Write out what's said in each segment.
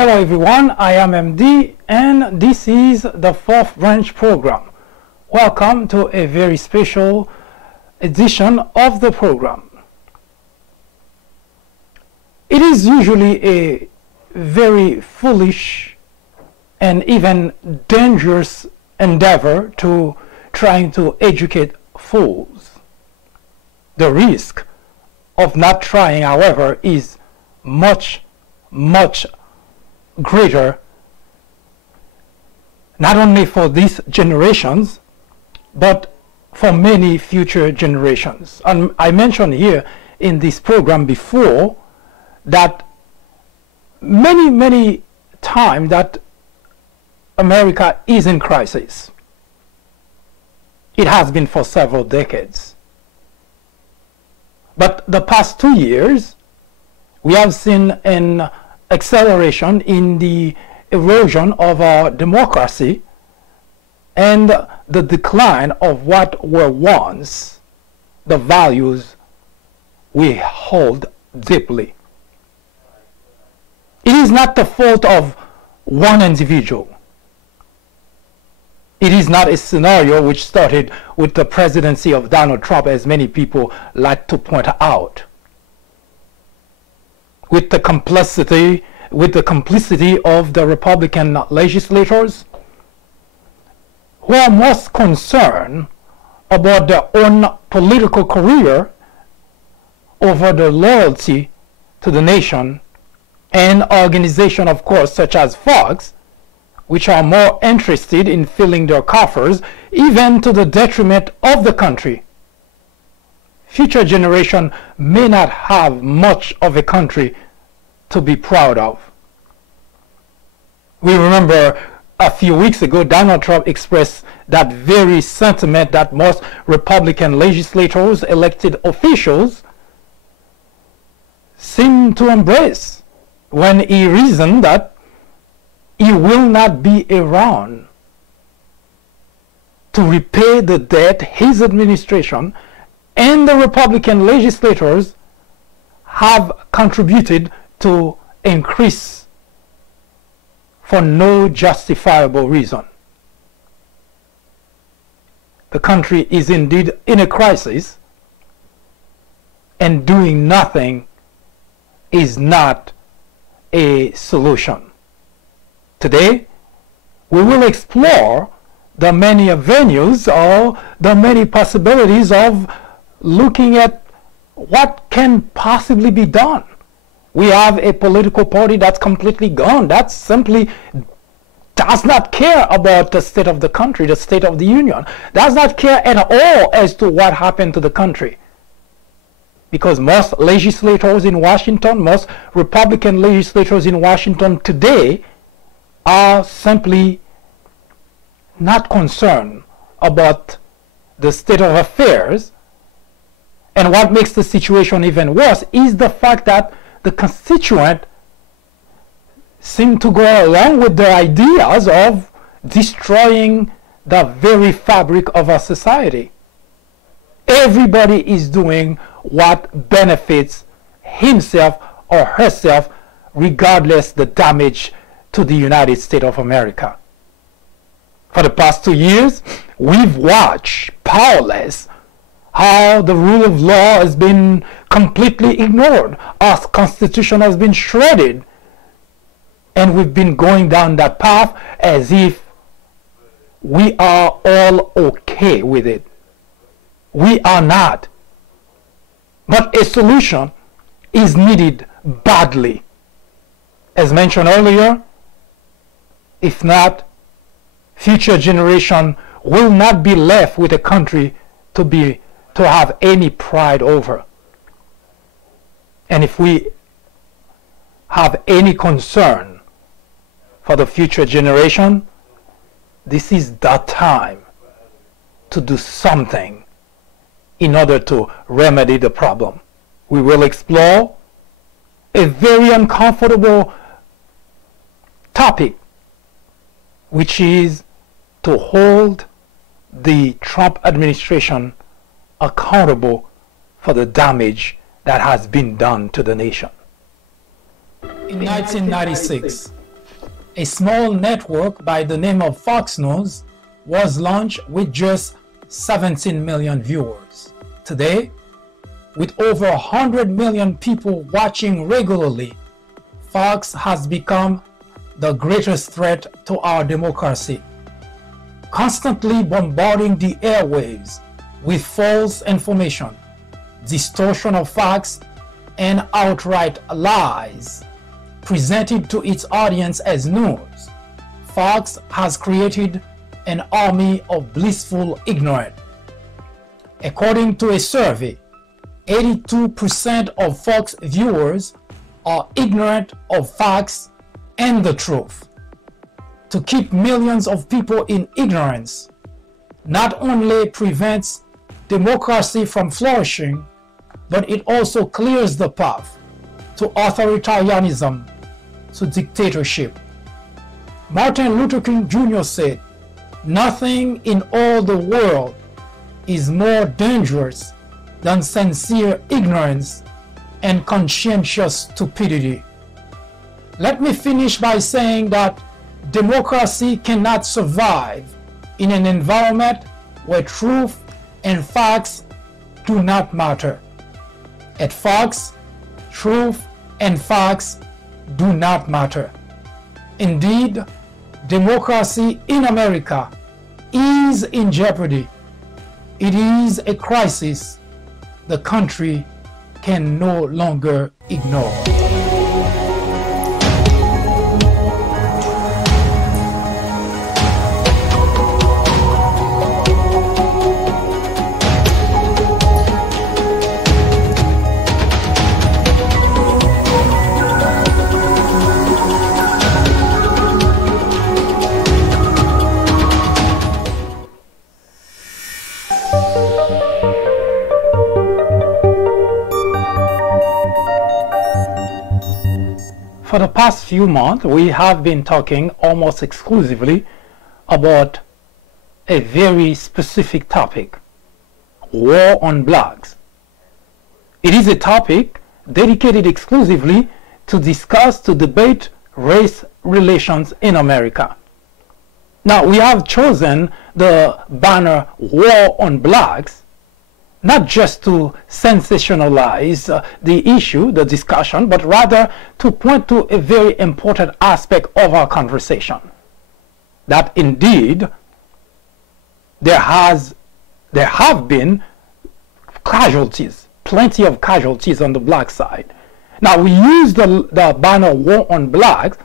Hello everyone, I am MD and this is the fourth branch program. Welcome to a very special edition of the program. It is usually a very foolish and even dangerous endeavor to trying to educate fools. The risk of not trying, however, is much greater, not only for these generations, but for many future generations. And I mentioned here in this program before that many times that America is in crisis. It has been for several decades. But the past 2 years, we have seen an acceleration in the erosion of our democracy and the decline of what were once the values we hold deeply. It is not the fault of one individual. It is not a scenario which started with the presidency of Donald Trump, as many people like to point out, with the complicity of the Republican legislators who are most concerned about their own political career over the loyalty to the nation, and organizations, of course, such as Fox, which are more interested in filling their coffers, even to the detriment of the country. Future generations may not have much of a country to be proud of. We remember a few weeks ago, Donald Trump expressed that very sentiment that most Republican legislators, elected officials, seem to embrace when he reasoned that he will not be around to repay the debt his administration and the Republican legislators have contributed to increase for no justifiable reason. The country is indeed in a crisis, and doing nothing is not a solution. Today, we will explore the many avenues or the many possibilities of looking at what can possibly be done. We have a political party that's completely gone, that simply does not care about the state of the country, the state of the union, does not care at all as to what happened to the country. Because most legislators in Washington, most Republican legislators in Washington today are simply not concerned about the state of affairs. And what makes the situation even worse is the fact that the constituents seem to go along with the ideas of destroying the very fabric of our society. Everybody is doing what benefits himself or herself, regardless the damage to the United States of America. For the past 2 years, we've watched, powerless, how the rule of law has been completely ignored. Our Constitution has been shredded. And we've been going down that path as if we are all okay with it. We are not. But a solution is needed badly. As mentioned earlier, if not, future generation will not be left with a country to have any pride over. And if we have any concern for the future generation, this is the time to do something in order to remedy the problem. We will explore a very uncomfortable topic, which is to hold the Trump administration accountable for the damage that has been done to the nation. In 1996, A small network by the name of Fox News was launched with just 17 million viewers. Today, with over 100 million people watching regularly, Fox has become the greatest threat to our democracy, constantly bombarding the airwaves with false information, distortion of facts, and outright lies presented to its audience as news. Fox has created an army of blissful ignorance. According to a survey, 82% of Fox viewers are ignorant of facts and the truth. To keep millions of people in ignorance not only prevents democracy from flourishing, but it also clears the path to authoritarianism, to dictatorship. Martin Luther King Jr. said, "Nothing in all the world is more dangerous than sincere ignorance and conscientious stupidity." Let me finish by saying that democracy cannot survive in an environment where truth and facts do not matter. At Fox, truth and facts do not matter. Indeed, democracy in America is in jeopardy. It is a crisis the country can no longer ignore. For the past few months, we have been talking almost exclusively about a very specific topic: war on blacks. It is a topic dedicated exclusively to discuss, to debate race relations in America. Now, we have chosen the banner "War on Blacks" not just to sensationalize the issue, the discussion, but rather to point to a very important aspect of our conversation. That indeed there have been casualties, plenty of casualties on the black side. Now, we use the banner "War on Blacks"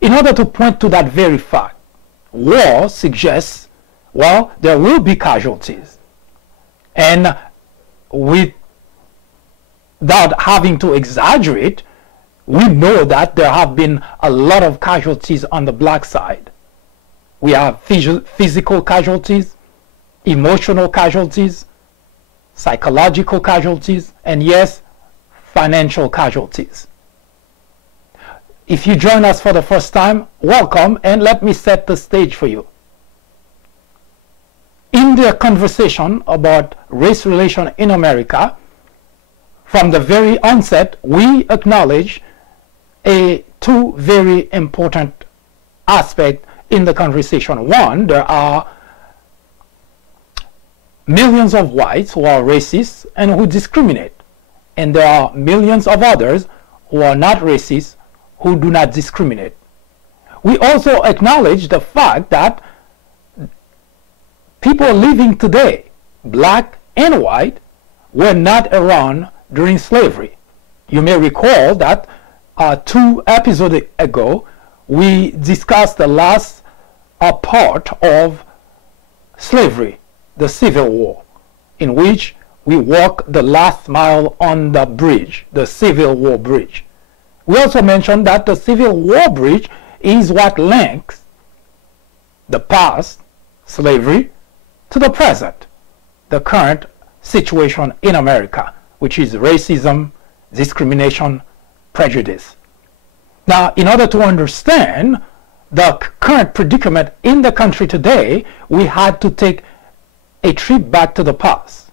in order to point to that very fact. War suggests, well, there will be casualties. And without having to exaggerate, we know that there have been a lot of casualties on the black side. We have physical casualties, emotional casualties, psychological casualties, and yes, financial casualties. If you join us for the first time, welcome, and let me set the stage for you. In the conversation about race relations in America, from the very onset, we acknowledge two very important aspects in the conversation. One, there are millions of whites who are racist and who discriminate. And there are millions of others who are not racist, who do not discriminate. We also acknowledge the fact that people living today, black and white, were not around during slavery. You may recall that 2 episodes ago, we discussed the last part of slavery, the Civil War, in which we walked the last mile on the bridge, the Civil War bridge. We also mentioned that the Civil War bridge is what links the past, slavery, to the present, the current situation in America, which is racism, discrimination, prejudice. Now, in order to understand the current predicament in the country today, we had to take a trip back to the past.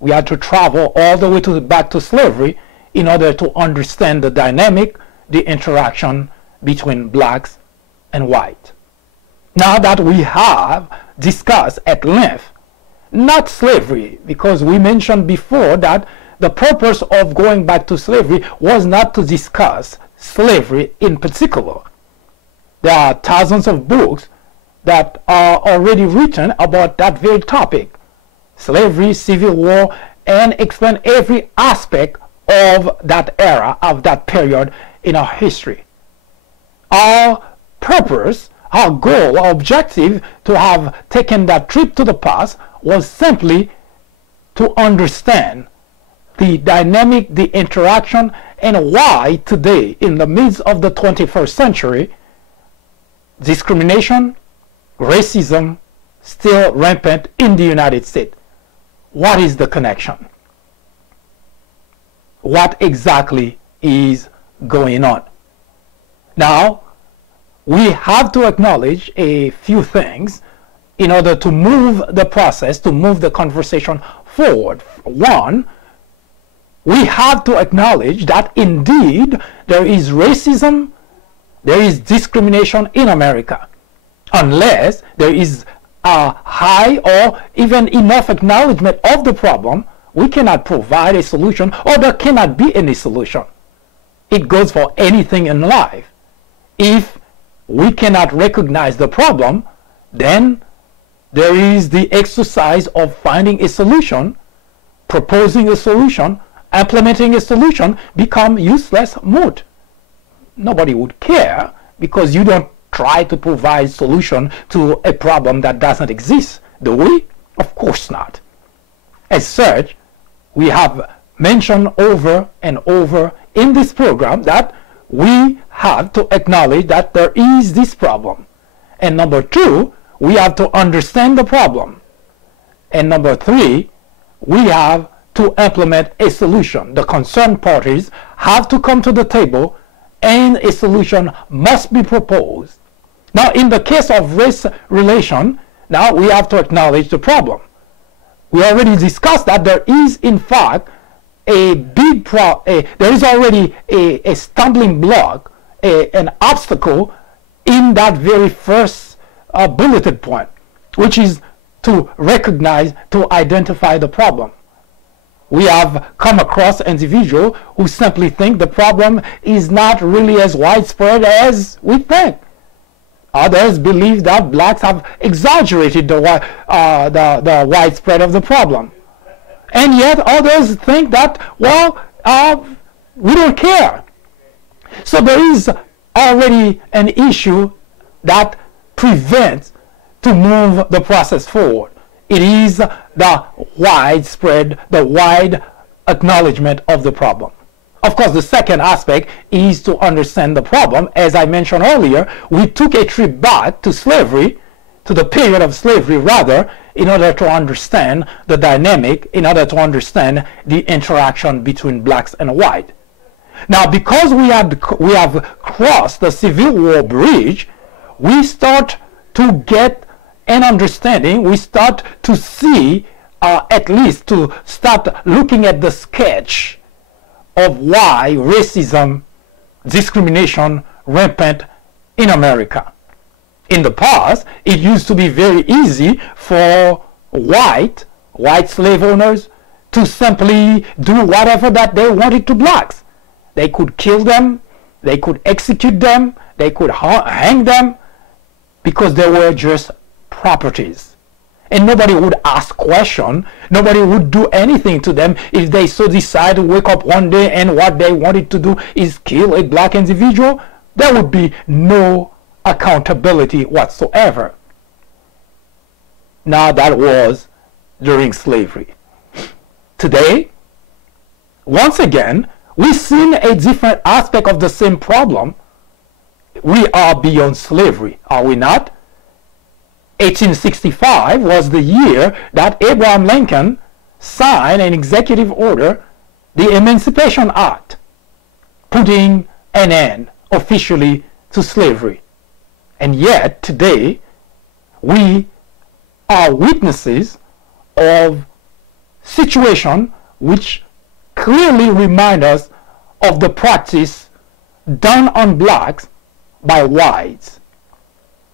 We had to travel all the way back to slavery in order to understand the dynamic, the interaction, between blacks and white. Now that we have discussed at length, not slavery, because we mentioned before that the purpose of going back to slavery was not to discuss slavery in particular. There are thousands of books that are already written about that very topic, slavery, civil war, and explain every aspect of that era, of that period in our history. Our purpose, our goal, our objective to have taken that trip to the past was simply to understand the dynamic, the interaction, and why today, in the midst of the 21st century, discrimination, racism still rampant in the United States. What is the connection? What exactly is going on? Now, we have to acknowledge a few things in order to move the process, to move the conversation forward. One, we have to acknowledge that indeed there is racism, there is discrimination in America. Unless there is a high or even enough acknowledgement of the problem, we cannot provide a solution, or there cannot be any solution. It goes for anything in life. If we cannot recognize the problem, then there is the exercise of finding a solution, proposing a solution, implementing a solution become useless, moot. Nobody would care because you don't try to provide solution to a problem that doesn't exist, do we? Of course not. As such, we have mentioned over and over in this program that we have to acknowledge that there is this problem. And number two, we have to understand the problem. And number three, we have to implement a solution. The concerned parties have to come to the table and a solution must be proposed. Now, in the case of race relation, now we have to acknowledge the problem. We already discussed that there is, in fact, there is already a stumbling block, an obstacle in that very first bulleted point, which is to recognize, to identify the problem. We have come across individuals who simply think the problem is not really as widespread as we think. Others believe that blacks have exaggerated the widespread of the problem. And yet others think that, well, we don't care. So there is already an issue that prevents to move the process forward. It is the widespread, the wide acknowledgement of the problem. Of course, the second aspect is to understand the problem. As I mentioned earlier, we took a trip back to slavery, to the period of slavery rather, in order to understand the dynamic, in order to understand the interaction between blacks and white. Now, because we have crossed the Civil War bridge, we start to get an understanding, we start to see, at least to start looking at the sketch of why racism, discrimination rampant in America. In the past, it used to be very easy for white slave owners to simply do whatever that they wanted to blacks. They could kill them, they could execute them, they could hang them, because they were just properties. And nobody would ask questions, nobody would do anything to them if they so decide to wake up one day and what they wanted to do is kill a black individual. There would be no accountability whatsoever. Now, that was during slavery. Today, once again, we've seen a different aspect of the same problem. We are beyond slavery, are we not? 1865 was the year that Abraham Lincoln signed an executive order, the Emancipation Act, putting an end officially to slavery. And yet today we are witnesses of situations which clearly remind us of the practice done on blacks by whites.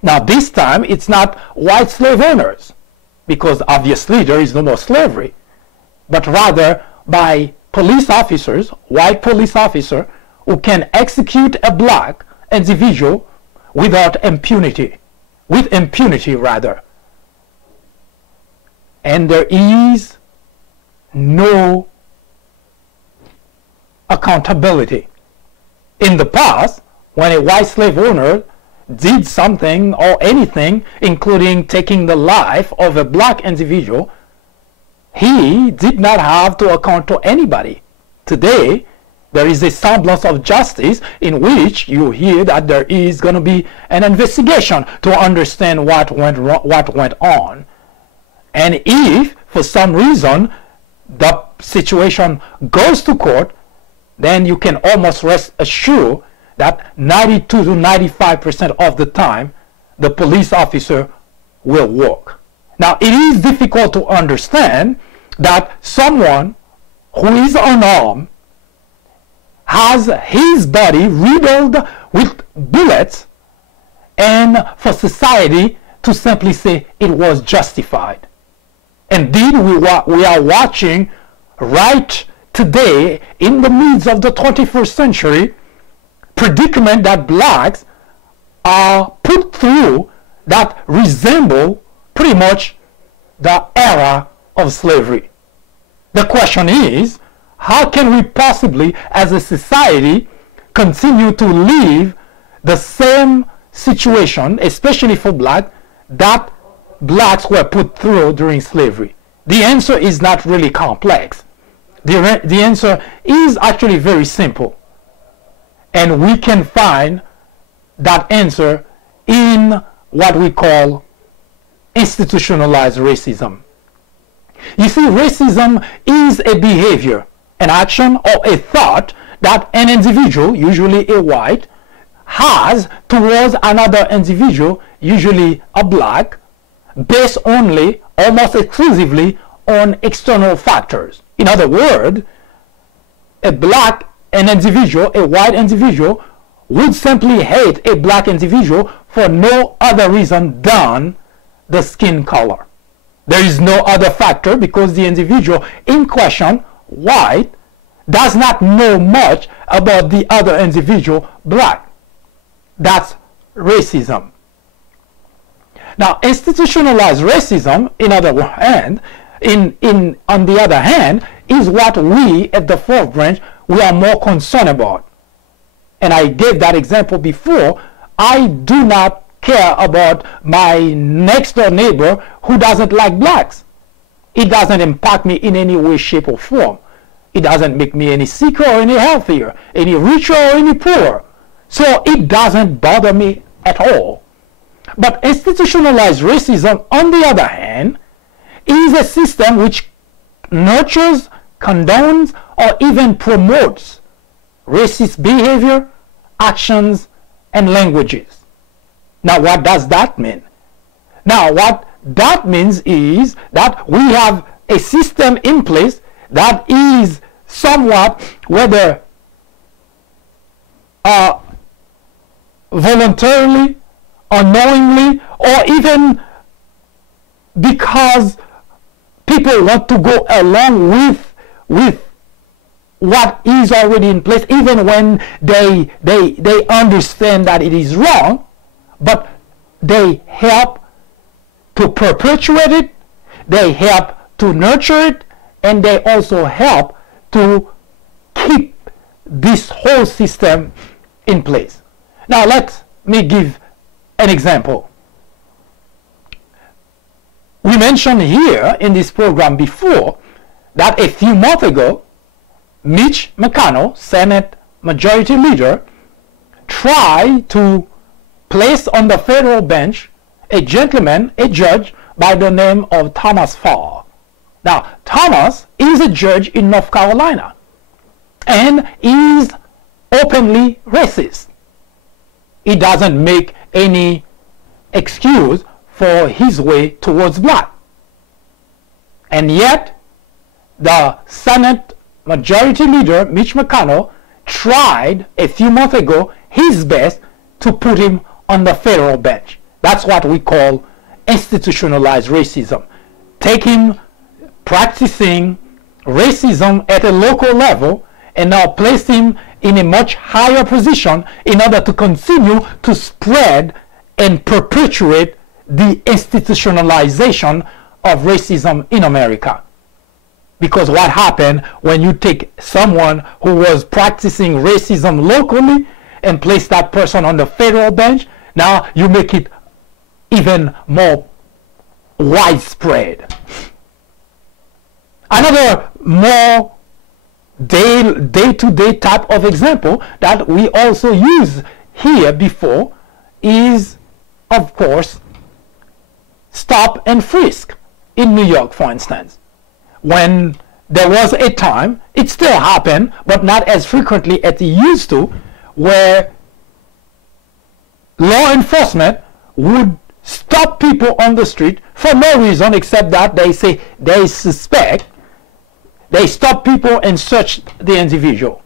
Now this time it's not white slave owners, because obviously there is no more slavery, but rather by police officers, white police officer, who can execute a black individual without impunity, with impunity rather. And there is no accountability. In the past, when a white slave owner did something or anything, including taking the life of a black individual, he did not have to account to anybody. Today, there is a semblance of justice in which you hear that there is going to be an investigation to understand what went on. And if, for some reason, the situation goes to court, then you can almost rest assured that 92 to 95% of the time, the police officer will work. Now, it is difficult to understand that someone who is unarmed has his body riddled with bullets, and for society to simply say it was justified. Indeed, we are watching right today, in the midst of the 21st century, predicament that blacks are put through that resemble pretty much the era of slavery. The question is, how can we possibly, as a society, continue to live the same situation, especially for blacks, that blacks were put through during slavery? The answer is not really complex. The answer is actually very simple. And we can find that answer in what we call institutionalized racism. You see, racism is a behavior, an action, or a thought that an individual, usually a white, has towards another individual, usually a black, based only, almost exclusively, on external factors. In other words, an individual, a white individual, would simply hate a black individual for no other reason than the skin color. There is no other factor, because the individual in question, white, does not know much about the other individual, black. That's racism. Now, institutionalized racism, on the other hand, is what we at the fourth branch, we are more concerned about. And I gave that example before. I do not care about my next door neighbor who doesn't like blacks. It doesn't impact me in any way, shape, or form. It doesn't make me any sicker or any healthier, any richer or any poorer. So it doesn't bother me at all. But institutionalized racism, on the other hand, is a system which nurtures, condones, or even promotes racist behavior, actions, and languages. Now, what does that mean? Now, what that means is that we have a system in place that is somewhat, whether voluntarily, unknowingly, or even because people want to go along with what is already in place, even when they understand that it is wrong, but they help to perpetuate it, they help to nurture it, and they also help to keep this whole system in place. Now let me give an example. We mentioned here in this program before that a few months ago, Mitch McConnell, Senate Majority Leader, tried to place on the federal bench a gentleman, a judge by the name of Thomas Farr. Now, Thomas is a judge in North Carolina and is openly racist. He doesn't make any excuse for his way towards black. And yet, the Senate Majority Leader, Mitch McConnell, tried a few months ago his best to put him on the federal bench. That's what we call institutionalized racism. Take him practicing racism at a local level and now place him in a much higher position in order to continue to spread and perpetuate the institutionalization of racism in America. Because what happened when you take someone who was practicing racism locally and place that person on the federal bench, now you make it even more widespread. Another more day-to-day type of example that we also use here before is, of course, stop and frisk in New York, for instance. When there was a time, it still happened, but not as frequently as it used to, where law enforcement would stop people on the street for no reason except that they say they suspect. They stop people and search the individual.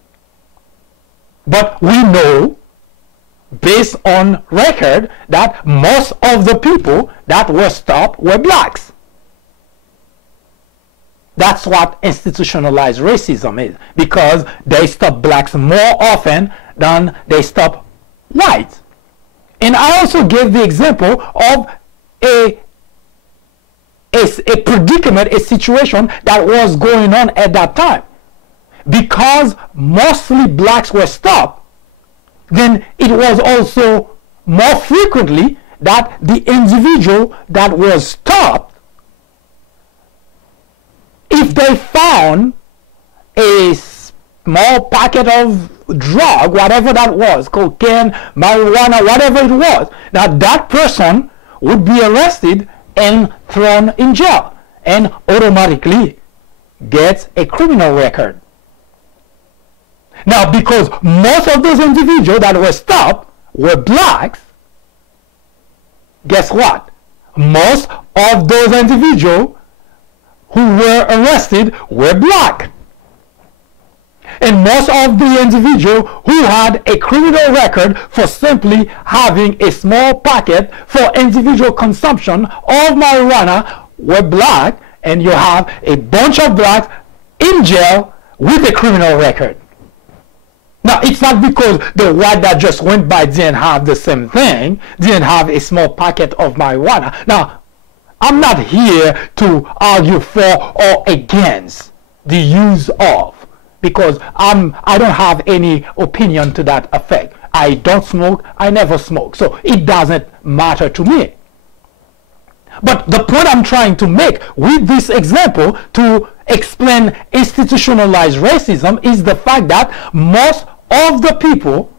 But we know, based on record, that most of the people that were stopped were blacks. That's what institutionalized racism is, because they stop blacks more often than they stop whites. And I also gave the example of a predicament, a situation that was going on at that time. Because mostly blacks were stopped, then it was also more frequently that the individual that was stopped, if they found a small packet of drug, whatever that was, cocaine, marijuana, whatever it was, now that person would be arrested and thrown in jail and automatically gets a criminal record. Now, because most of those individuals that were stopped were blacks, guess what? Most of those individuals who were arrested were black. And most of the individuals who had a criminal record for simply having a small packet for individual consumption of marijuana were black, and you have a bunch of blacks in jail with a criminal record. Now, it's not because the white that just went by didn't have the same thing, didn't have a small packet of marijuana. Now, I'm not here to argue for or against the use of, because I don't have any opinion to that effect. I don't smoke, I never smoke, so it doesn't matter to me. But the point I'm trying to make with this example to explain institutionalized racism is the fact that most of the people,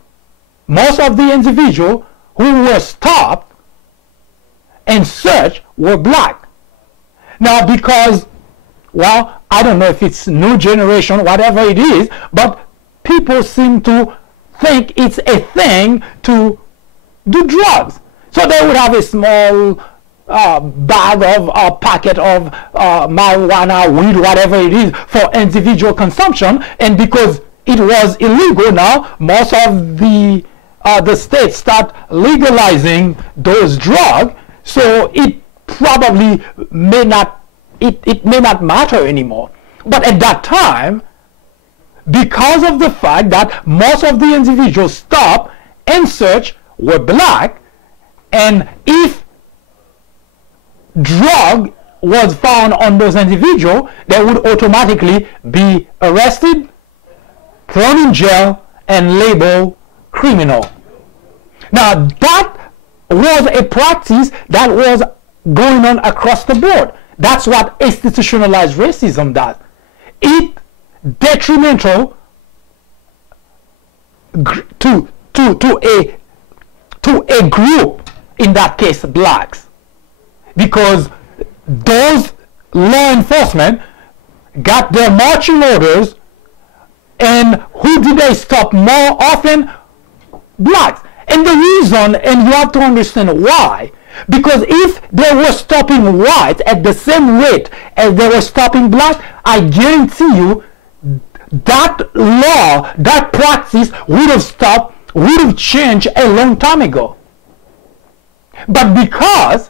most of the individuals who were stopped and searched were black. Now, because, well, I don't know if it's new generation, whatever it is, but people seem to think it's a thing to do drugs. So they would have a small bag of a packet of marijuana, weed, whatever it is, for individual consumption, and because it was illegal now, most of the states start legalizing those drugs, so it probably may not, it may not matter anymore. But at that time, because of the fact that most of the individuals stopped and searched were black, and if drug was found on those individuals, they would automatically be arrested, thrown in jail, and labeled criminal. Now, that was a practice that was going on across the board. That's what institutionalized racism does. It detrimental to a group, in that case blacks, because those law enforcement got their marching orders, and who did they stop more often? Blacks. And the reason, and you have to understand why, because if they were stopping whites at the same rate as they were stopping black, I guarantee you that law, that practice would have stopped would have changed a long time ago. But because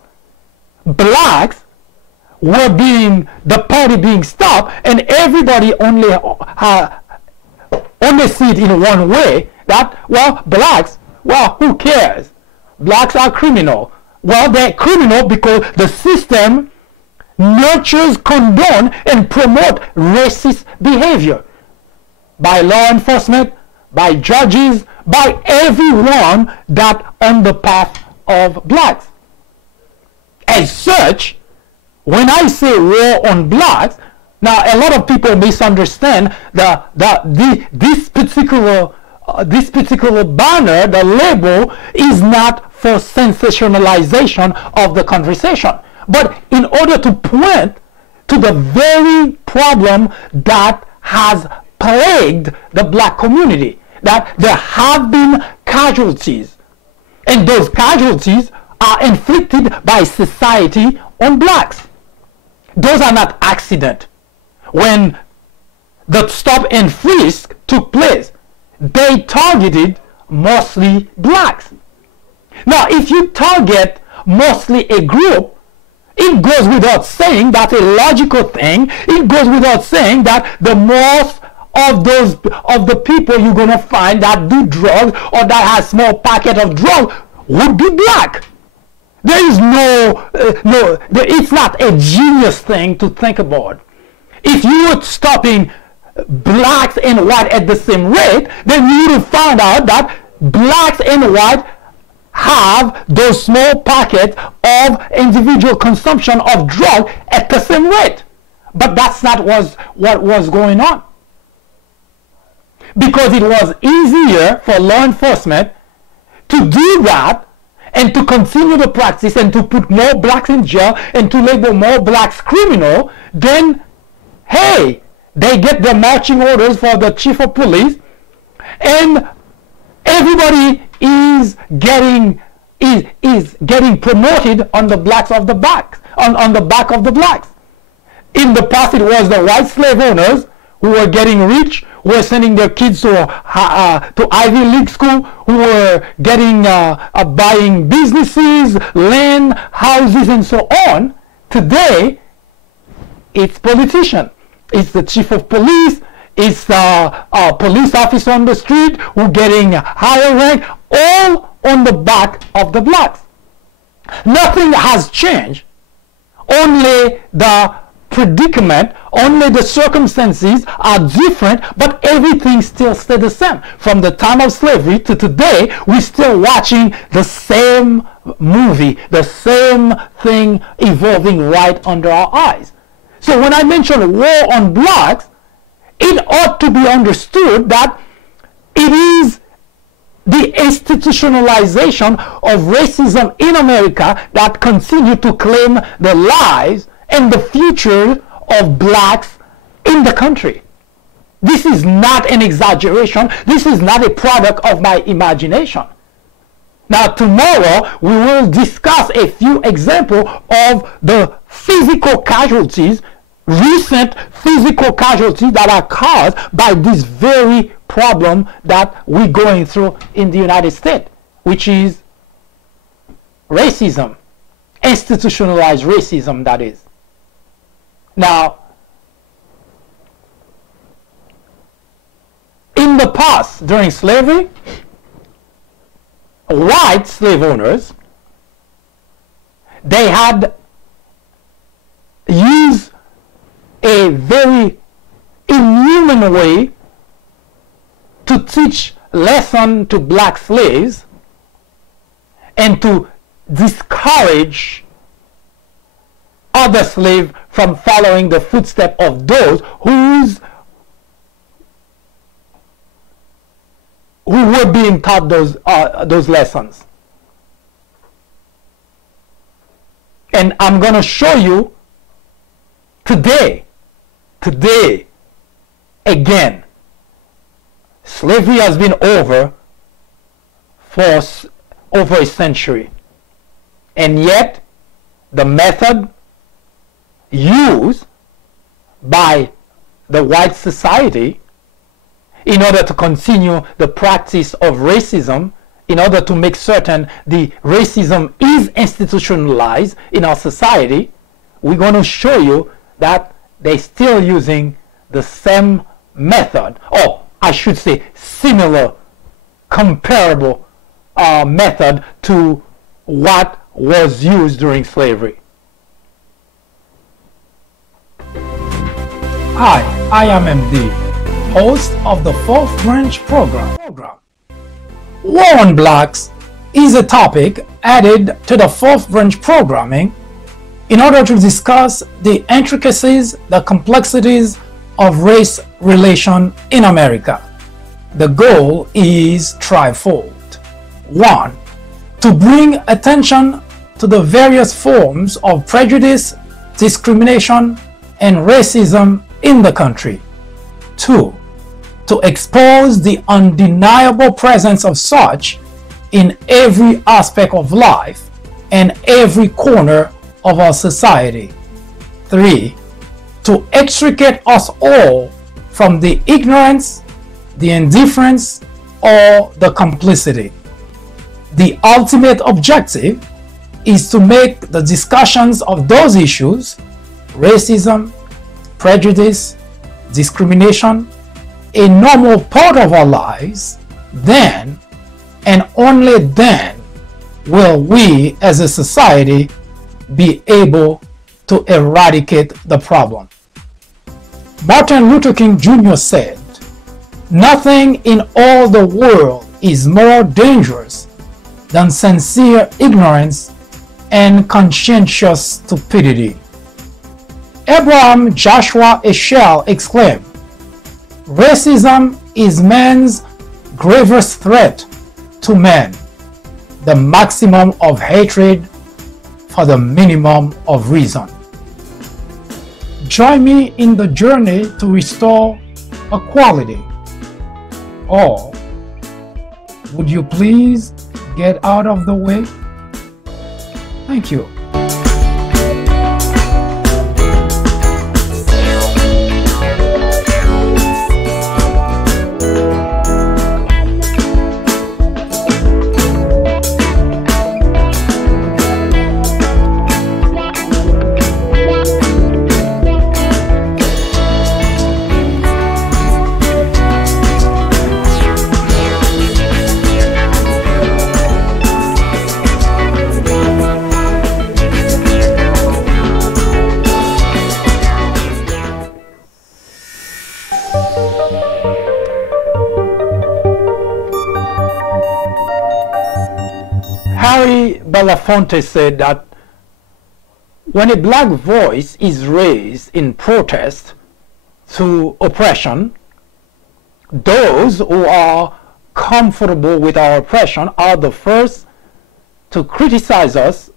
blacks were the party being stopped, and everybody only see it in one way, that, well, blacks, well, who cares? Blacks are criminal. Well, they're criminal because the system nurtures, condone, and promote racist behavior by law enforcement, by judges, by everyone that on the path of blacks. As such, when I say war on blacks, now a lot of people misunderstand this particular banner, the label, is not for sensationalization of the conversation, but in order to point to the very problem that has plagued the black community, that there have been casualties, and those casualties are inflicted by society on blacks. Those are not accident. When the stop and frisk took place, they targeted mostly blacks. Now, if you target mostly a group, it goes without saying that's a logical thing. It goes without saying that the most of the people you're gonna find that do drugs or that has small packet of drugs would be black. There is it's not a genius thing to think about. If you were stopping blacks and white at the same rate, then you would have found out that blacks and white have those small packets of individual consumption of drug at the same rate. But that's not what was going on. Because it was easier for law enforcement to do that and to continue the practice and to put more blacks in jail and to label more blacks criminal, then, hey, they get the marching orders for the chief of police, and everybody is getting promoted on the blacks of the back, on the back of the blacks. In the past, it was the white slave owners who were getting rich, who were sending their kids to Ivy League school, who were getting buying businesses, land, houses, and so on. Today, it's politicians. It's the chief of police. It's the police officer on the street who getting higher rank, all on the back of the blacks. Nothing has changed. Only the predicament, only the circumstances are different, but everything still stays the same. From the time of slavery to today, we're still watching the same movie, the same thing evolving right under our eyes. So when I mention war on blacks, it ought to be understood that it is the institutionalization of racism in America that continue to claim the lives and the future of blacks in the country. This is not an exaggeration. This is not a product of my imagination. Now, tomorrow we will discuss a few examples of the physical casualties, recent physical casualties that are caused by this very problem that we're going through in the United States, which is racism, institutionalized racism, that is. Now, in the past, during slavery, white slave owners, they had used a very inhuman way to teach lesson to black slaves and to discourage other slaves from following the footsteps of those who were being taught those lessons. And I'm going to show you today, again, slavery has been over for over a century. And yet, the method used by the white society in order to continue the practice of racism, in order to make certain the racism is institutionalized in our society, we're going to show you that they're still using the same method, or I should say similar, comparable method to what was used during slavery. Hi, I am MD, host of the Fourth Branch program. War on Blacks is a topic added to the Fourth Branch programming in order to discuss the intricacies, the complexities of race relation in America. The goal is threefold. 1. To bring attention to the various forms of prejudice, discrimination, and racism in the country. 2. To expose the undeniable presence of such in every aspect of life and every corner of our society. 3. To extricate us all from the ignorance, the indifference, or the complicity. The ultimate objective is to make the discussions of those issues, racism, prejudice, discrimination, a normal part of our lives. Then, and only then, will we as a society be able to eradicate the problem. Martin Luther King Jr. said, "Nothing in all the world is more dangerous than sincere ignorance and conscientious stupidity." Abraham Joshua Heschel exclaimed, "Racism is man's gravest threat to man, the maximum of hatred for the minimum of reason." Join me in the journey to restore equality. Or would you please get out of the way? Thank you. Harry Belafonte said that when a black voice is raised in protest to oppression, those who are comfortable with our oppression are the first to criticize us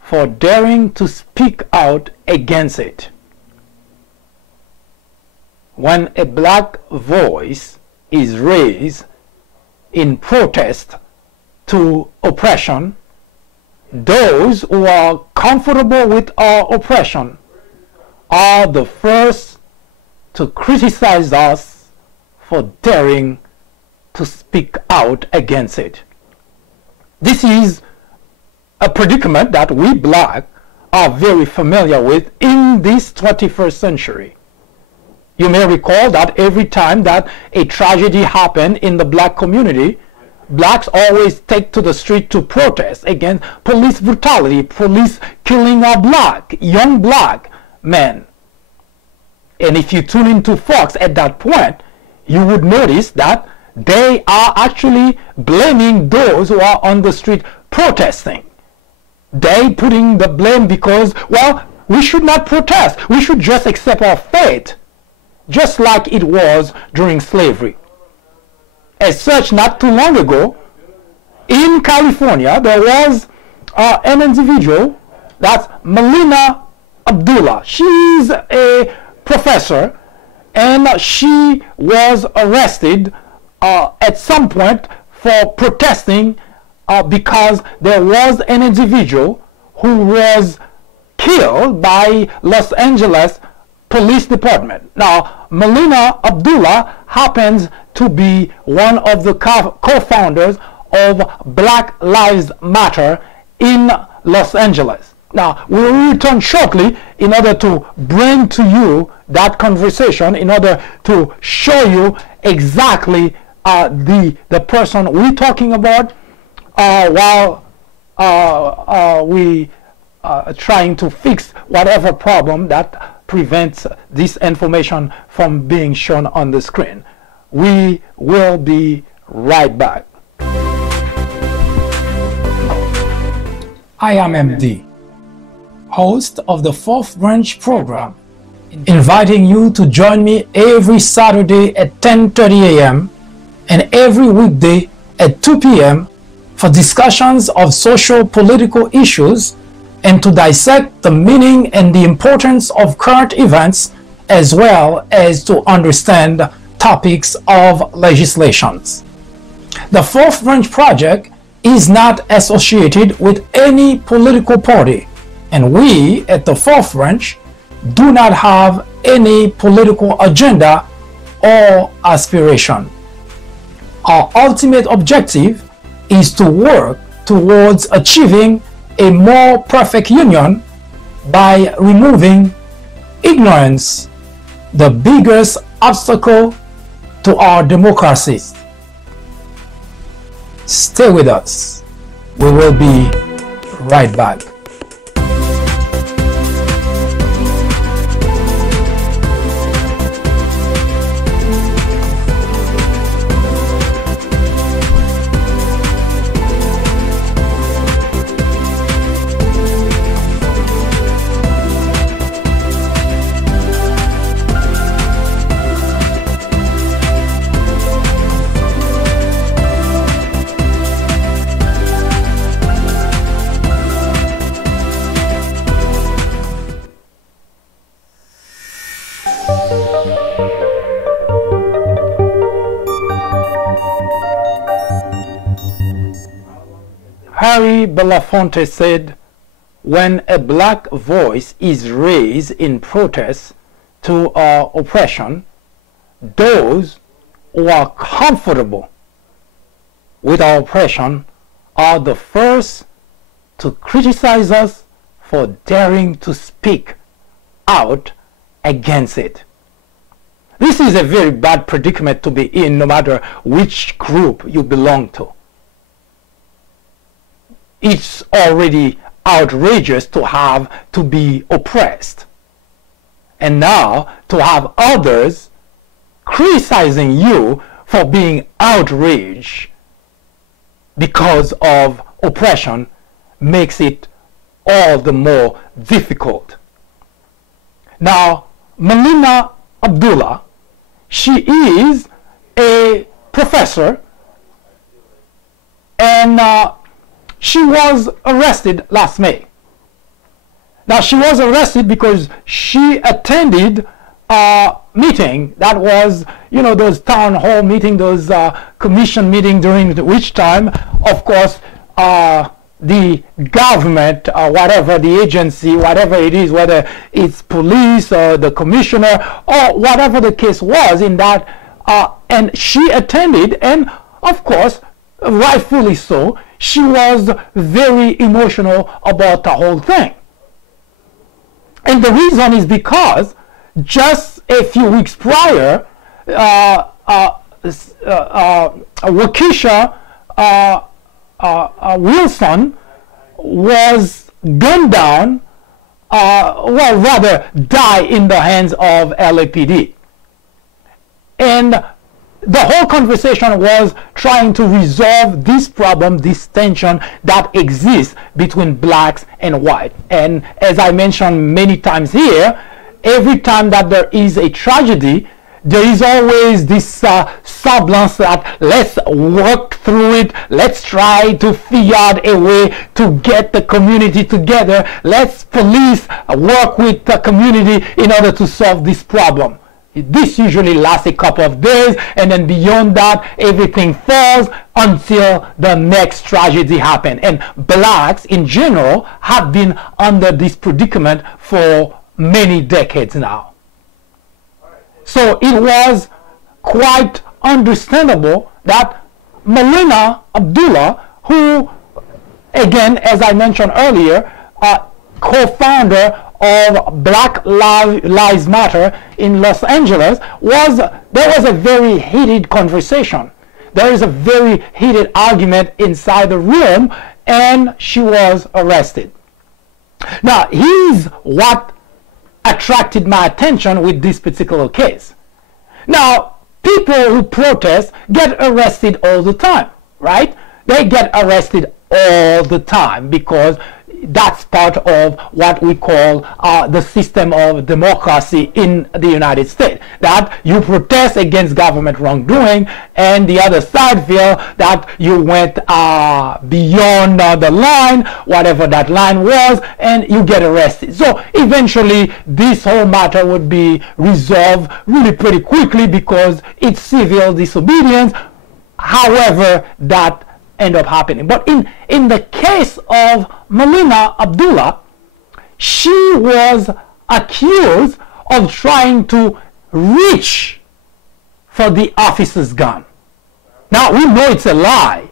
for daring to speak out against it. When a black voice is raised in protest to oppression, those who are comfortable with our oppression are the first to criticize us for daring to speak out against it. This is a predicament that we black are very familiar with in this 21st century. You may recall that every time that a tragedy happened in the black community, blacks always take to the street to protest against police brutality, police killing of young black men. And if you tune into Fox at that point, you would notice that they are actually blaming those who are on the street protesting. They putting the blame because, well, we should not protest. We should just accept our fate, just like it was during slavery. As such, not too long ago, in California, there was an individual, that's Melina Abdullah. She's a professor, and she was arrested at some point for protesting because there was an individual who was killed by Los Angeles Police Department. Now, Melina Abdullah happens to be one of the co-founders of Black Lives Matter in Los Angeles. Now, we will return shortly in order to bring to you that conversation, in order to show you exactly the person we're talking about, while we are trying to fix whatever problem that prevents this information from being shown on the screen. We will be right back. I am MD, host of the Fourth Branch program, inviting you to join me every Saturday at 10:30 a.m. and every weekday at 2 p.m. for discussions of social political issues and to dissect the meaning and the importance of current events, as well as to understand topics of legislations. The Fourth Branch Project is not associated with any political party, and we at the Fourth Branch do not have any political agenda or aspiration. Our ultimate objective is to work towards achieving a more perfect union by removing ignorance, the biggest obstacle to our democracy. Stay with us. We will be right back. Harry Belafonte said, "When a black voice is raised in protest to our oppression, those who are comfortable with our oppression are the first to criticize us for daring to speak out against it." This is a very bad predicament to be in, no matter which group you belong to. It's already outrageous to have to be oppressed, and now to have others criticizing you for being outraged because of oppression makes it all the more difficult. Now, Melina Abdullah, she is a professor, and she was arrested last May. Now, she was arrested because she attended a meeting that was, you know, those town hall meetings, those commission meetings, during which time, of course, the government, whatever the agency, whatever it is, whether it's police or the commissioner or whatever the case was in that, and she attended, and of course, rightfully so, she was very emotional about the whole thing. And the reason is because just a few weeks prior, Waukesha Wilson was gunned down, well, rather die in the hands of LAPD. And the whole conversation was trying to resolve this problem, this tension that exists between blacks and white. And as I mentioned many times here, every time that there is a tragedy, there is always this semblance that let's work through it, let's try to figure out a way to get the community together, let's police work with the community in order to solve this problem. This usually lasts a couple of days, and then beyond that, everything falls until the next tragedy happens. And blacks in general have been under this predicament for many decades now. So it was quite understandable that Melina Abdullah, who, again, as I mentioned earlier, co-founder of Black Lives Matter in Los Angeles, there was a very heated conversation. There is a very heated argument inside the room, and she was arrested. Now, here's what attracted my attention with this particular case. Now, people who protest get arrested all the time, right? They get arrested all the time because that's part of what we call the system of democracy in the United States, that you protest against government wrongdoing and the other side feel that you went beyond the line, whatever that line was, and you get arrested. So eventually this whole matter would be resolved really pretty quickly because it's civil disobedience. However, that end up happening. But in the case of Melina Abdullah, she was accused of trying to reach for the officer's gun. Now, we know it's a lie.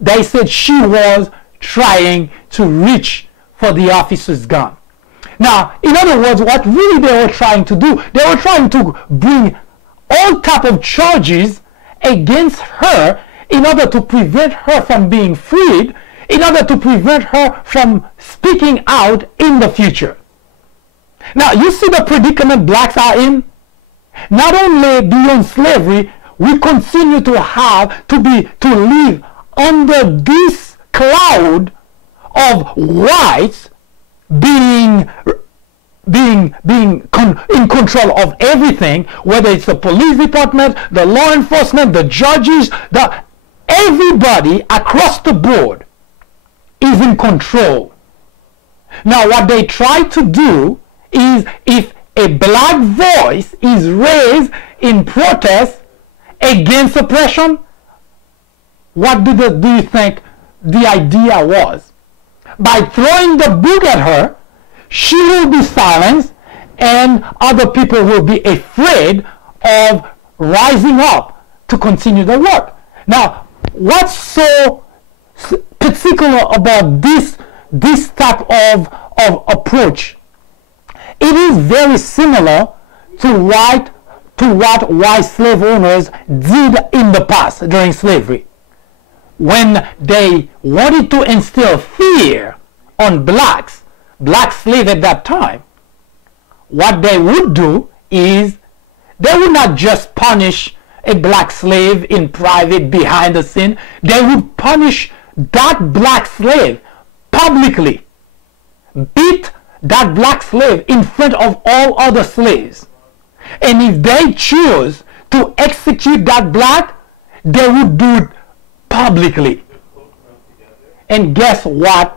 They said she was trying to reach for the officer's gun. Now, in other words, what really they were trying to do, they were trying to bring all type of charges against her in order to prevent her from being freed, in order to prevent her from speaking out in the future. Now, you see the predicament blacks are in? Not only beyond slavery, we continue to have to live under this cloud of whites being in control of everything, whether it's the police department, the law enforcement, the judges, everybody across the board is in control. Now, what they try to do is, if a black voice is raised in protest against oppression, what do you think the idea was? By throwing the book at her, she will be silenced and other people will be afraid of rising up to continue the work. Now, what's so particular about this type of approach? It is very similar to what white slave owners did in the past during slavery. When they wanted to instill fear on black slaves at that time, what they would do is they would not just punish a black slave in private behind the scene. They would punish that black slave publicly, beat that black slave in front of all other slaves. And if they choose to execute that black, they would do it publicly. And guess what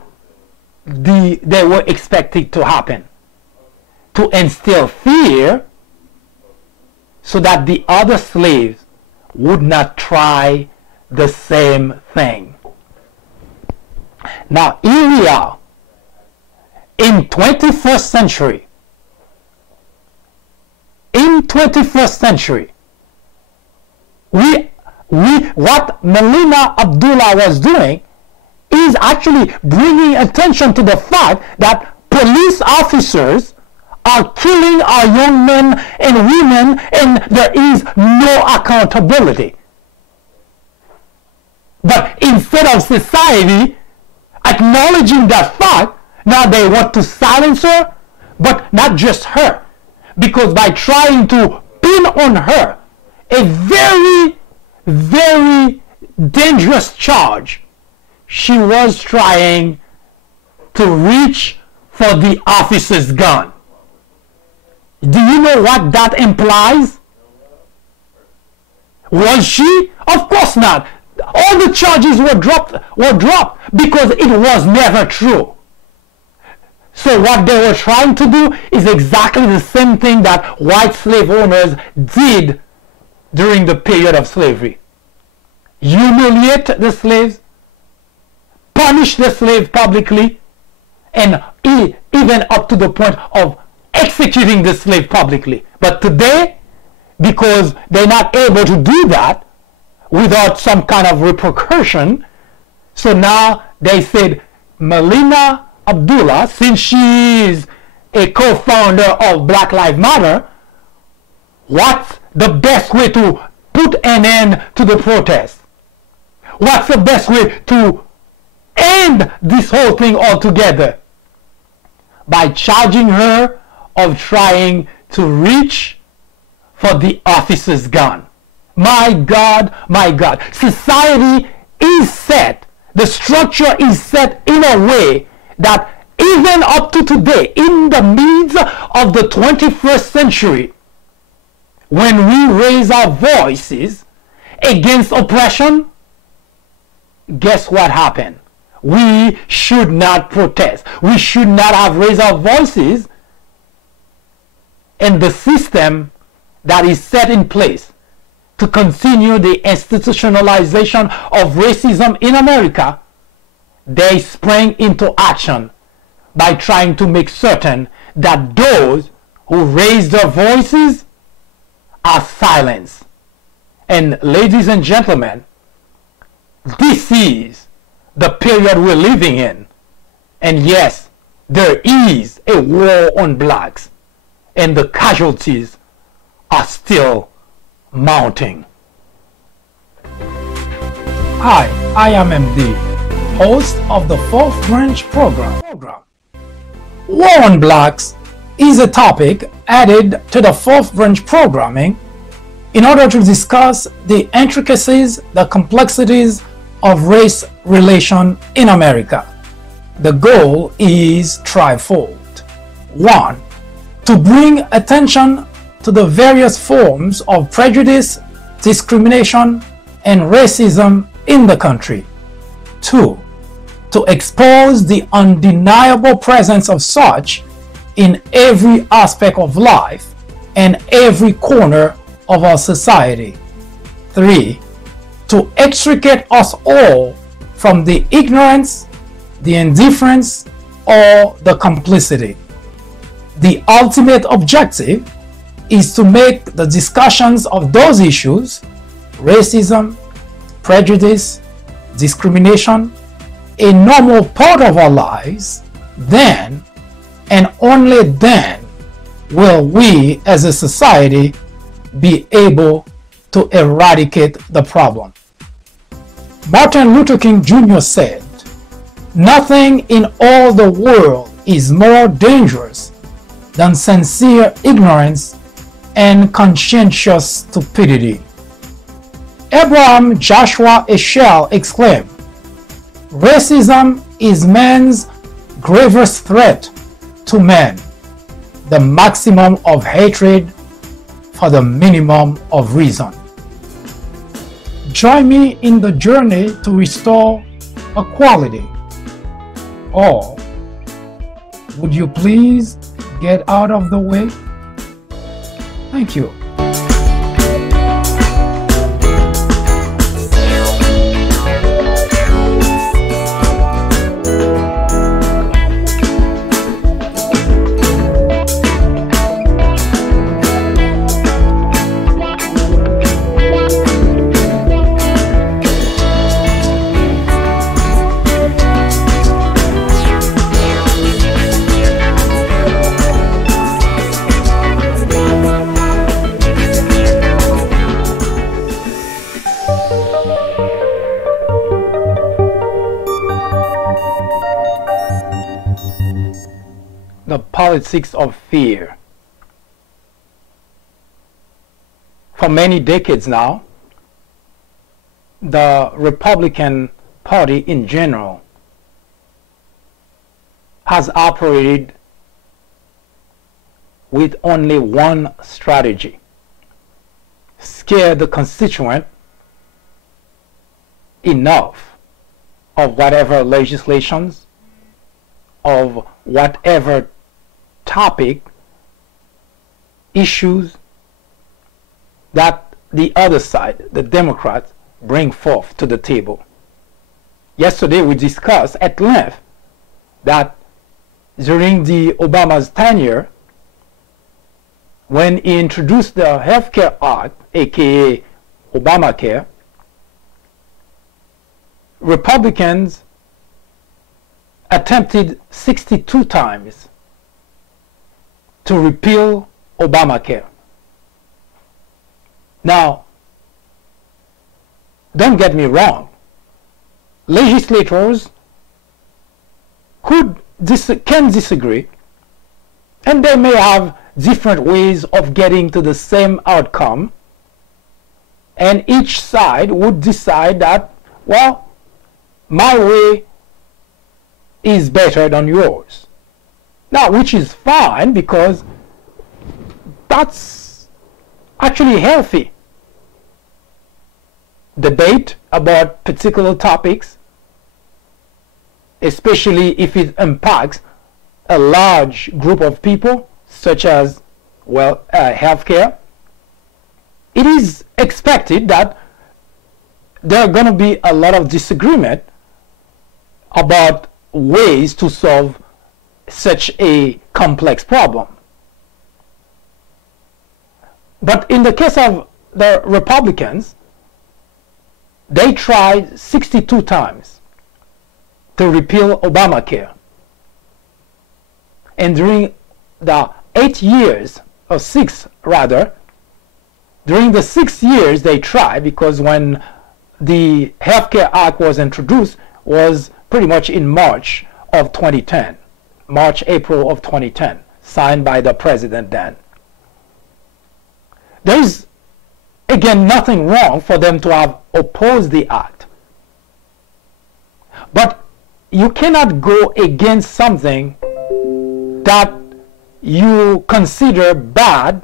they were expecting to happen? To instill fear so that the other slaves would not try the same thing. Now, here we are in 21st century. In 21st century, what Melina Abdullah was doing is actually bringing attention to the fact that police officers are killing our young men and women, and there is no accountability. But instead of society acknowledging that fact, now they want to silence her, but not just her, because by trying to pin on her a very, very dangerous charge, she was trying to reach for the officer's gun. Do you know what that implies? Was she? Of course not. All the charges were dropped because it was never true. So what they were trying to do is exactly the same thing that white slave owners did during the period of slavery. Humiliate the slaves, punish the slave publicly, and even up to the point of executing the slave publicly. But today, because they're not able to do that without some kind of repercussion, so now they said Melina Abdullah, since she is a co-founder of Black Lives Matter, what's the best way to put an end to the protest? What's the best way to end this whole thing altogether? By charging her of trying to reach for the officer's gun. My God, my God. Society is set, the structure is set in a way that even up to today, in the midst of the 21st century, when we raise our voices against oppression, guess what happened? We should not protest. We should not have raised our voices in the system that is set in place to continue the institutionalization of racism in America. They sprang into action by trying to make certain that those who raise their voices are silenced. And ladies and gentlemen, this is the period we're living in. And yes, there is a war on blacks, and the casualties are still mounting. Hi, I am MD, host of the Fourth Branch program. War on Blacks is a topic added to the Fourth Branch programming in order to discuss the intricacies, the complexities of race relation in America. The goal is threefold. 1. To bring attention to the various forms of prejudice, discrimination, and racism in the country. 2. To expose the undeniable presence of such in every aspect of life and every corner of our society. 3. To extricate us all from the ignorance, the indifference, or the complicity. The ultimate objective is to make the discussions of those issues, racism, prejudice, discrimination, a normal part of our lives. Then, and only then, will we as a society be able to eradicate the problem. Martin Luther King Jr. said, "Nothing in all the world is more dangerous than sincere ignorance and conscientious stupidity." Abraham Joshua Heschel exclaimed, "Racism is man's gravest threat to man, the maximum of hatred for the minimum of reason." Join me in the journey to restore equality. Or would you please get out of the way? Thank you. The politics of fear. For many decades now, the Republican Party in general has operated with only one strategy: scare the constituent enough of whatever legislations, of whatever topic, issues that the other side, the Democrats, bring forth to the table. Yesterday we discussed at length that during the Obama's tenure, when he introduced the Healthcare Act, aka Obamacare, Republicans attempted 62 times to repeal Obamacare. Now, don't get me wrong, legislators can disagree, and they may have different ways of getting to the same outcome, and each side would decide that, well, my way is better than yours. Now, which is fine, because that's actually healthy. Debate about particular topics, especially if it impacts a large group of people, such as, well, healthcare. It is expected that there are going to be a lot of disagreement about ways to solve such a complex problem. But in the case of the Republicans, they tried 62 times to repeal Obamacare. And during the 8 years, or 6 rather, during the 6 years they tried, because when the Healthcare Act was introduced was pretty much in March of 2010, April of 2010, signed by the president then. There's, again, nothing wrong for them to have opposed the act. But you cannot go against something that you consider bad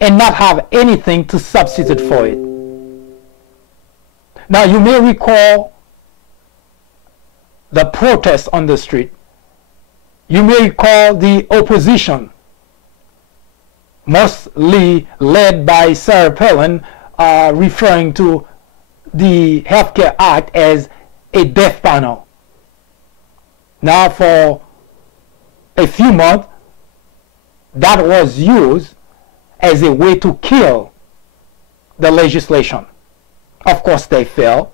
and not have anything to substitute for it. Now, you may recall the protests on the street. You may recall the opposition, mostly led by Sarah Palin, referring to the Healthcare Act as a death panel. Now, for a few months, that was used as a way to kill the legislation. Of course, they failed.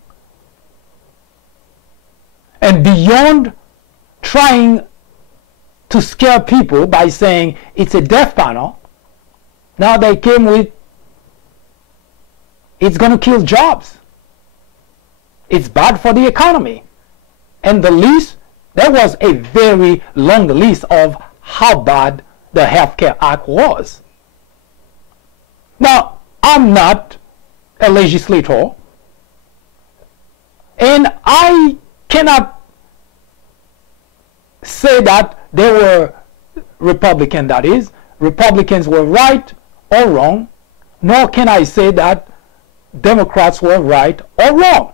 And beyond trying to scare people by saying it's a death panel, now they came with, it's going to kill jobs. It's bad for the economy. And the list, there was a very long list of how bad the Healthcare Act was. Now, I'm not a legislator, and I cannot say that they were Republican, that is, Republicans were right or wrong, nor can I say that Democrats were right or wrong.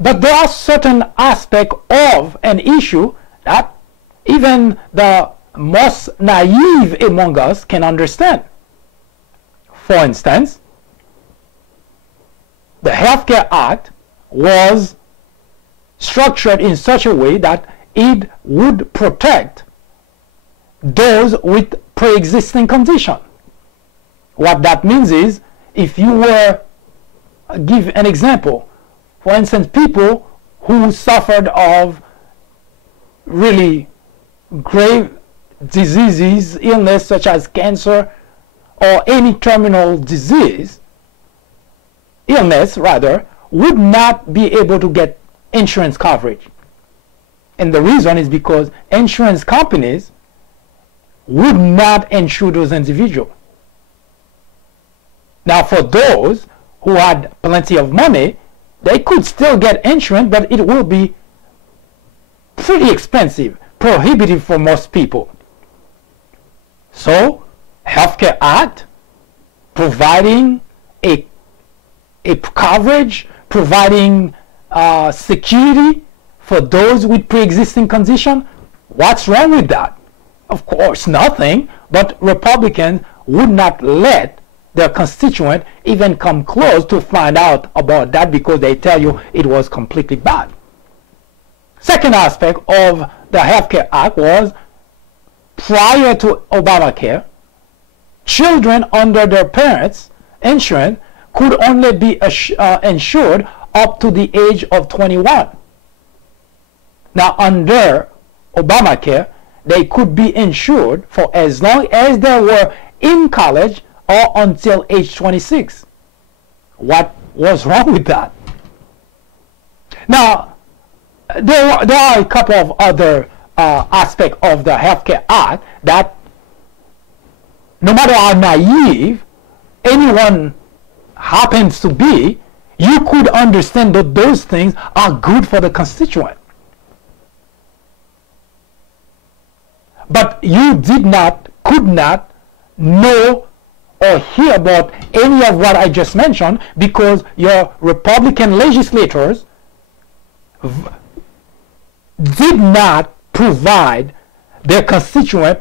But there are certain aspects of an issue that even the most naive among us can understand. For instance, the Healthcare Act was structured in such a way that it would protect those with pre-existing condition. What that means is, if you were, give an example, for instance, people who suffered of really grave diseases, illness such as cancer or any terminal disease, illness rather, would not be able to get insurance coverage. And the reason is because insurance companies would not insure those individuals. Now, for those who had plenty of money, they could still get insurance, but it will be pretty expensive, prohibitive for most people. So, Healthcare Act, providing a coverage, providing security for those with pre-existing condition, what's wrong with that? Of course, nothing, but Republicans would not let their constituent even come close to find out about that because they tell you it was completely bad. Second aspect of the Healthcare Act was prior to Obamacare, children under their parents' insurance could only be insured up to the age of 21. Now, under Obamacare, they could be insured for as long as they were in college or until age 26. What was wrong with that? Now, there are a couple of other aspects of the Healthcare Act that, no matter how naive anyone happens to be, you could understand that those things are good for the constituent. But you could not know or hear about any of what I just mentioned because your Republican legislators did not provide their constituent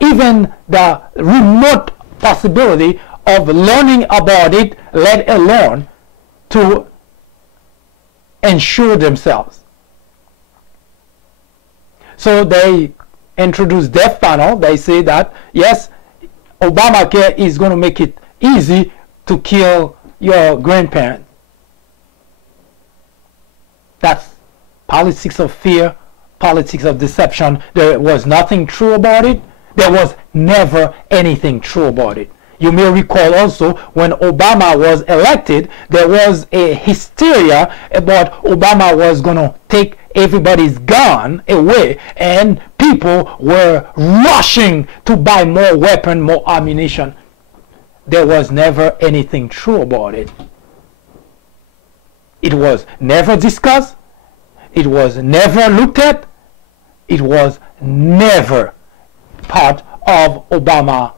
even the remote possibility of learning about it, let alone to ensure themselves. So they introduced death panel. They say that yes, Obamacare is going to make it easy to kill your grandparents. That's politics of fear, politics of deception. There was nothing true about it. There was never anything true about it. You may recall also when Obama was elected, there was a hysteria about Obama was going to take everybody's gun away, and people were rushing to buy more weapons, more ammunition. There was never anything true about it. It was never discussed. It was never looked at. It was never part of Obama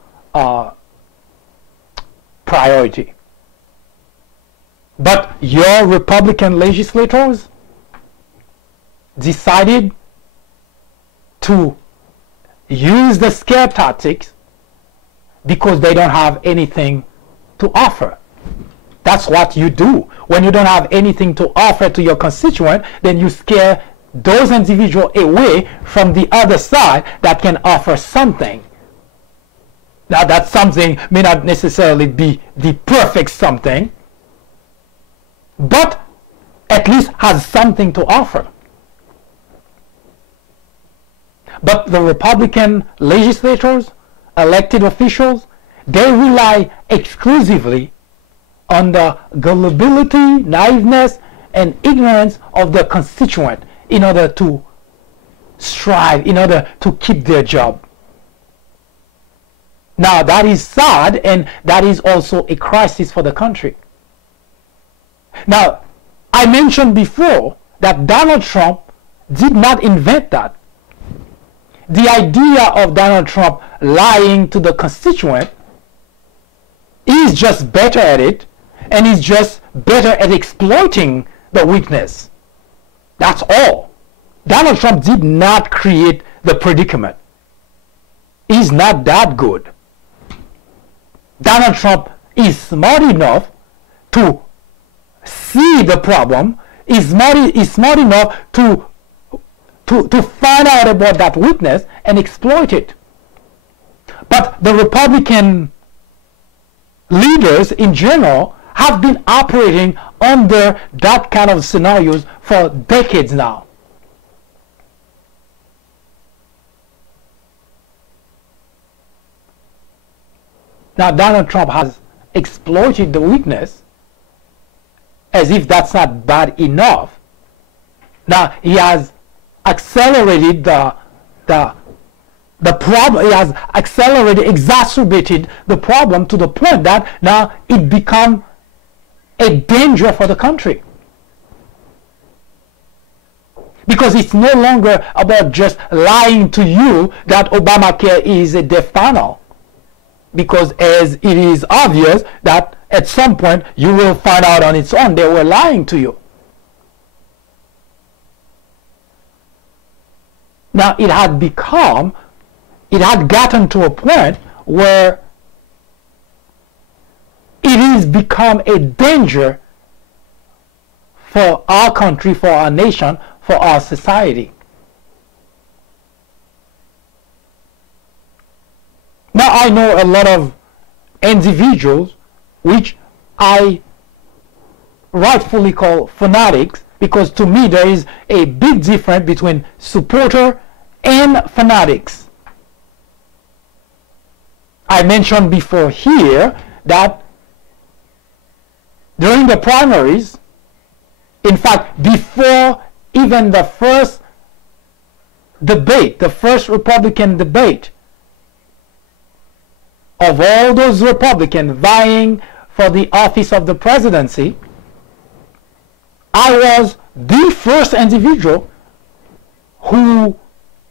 priority. But your Republican legislators decided to use the scare tactics because they don't have anything to offer. That's what you do. When you don't have anything to offer to your constituent, then you scare those individuals away from the other side that can offer something. Now that something may not necessarily be the perfect something, but at least has something to offer. But the Republican legislators, elected officials, they rely exclusively on the gullibility, naiveness, and ignorance of the constituent in order to strive, in order to keep their job. Now that is sad, and that is also a crisis for the country. Now, I mentioned before that Donald Trump did not invent that. The idea of Donald Trump lying to the constituent is just better at it, and is just better at exploiting the weakness. That's all. Donald Trump did not create the predicament. He's not that good. Donald Trump is smart enough to see the problem, is smart enough to find out about that weakness and exploit it. But the Republican leaders in general have been operating under that kind of scenarios for decades now. Now Donald Trump has exploited the weakness as if that's not bad enough. Now he has accelerated the problem. He has exacerbated the problem to the point that now it becomes a danger for the country. Because it's no longer about just lying to you that Obamacare is a death panel. Because as it is obvious that at some point you will find out on its own they were lying to you. Now it had gotten to a point where it has become a danger for our country, for our nation, for our society. Now I know a lot of individuals which I rightfully call fanatics, because to me there is a big difference between supporter and fanatics. I mentioned before here that during the primaries, in fact before even the first debate, the first Republican debate, of all those Republicans vying for the office of the presidency, I was the first individual who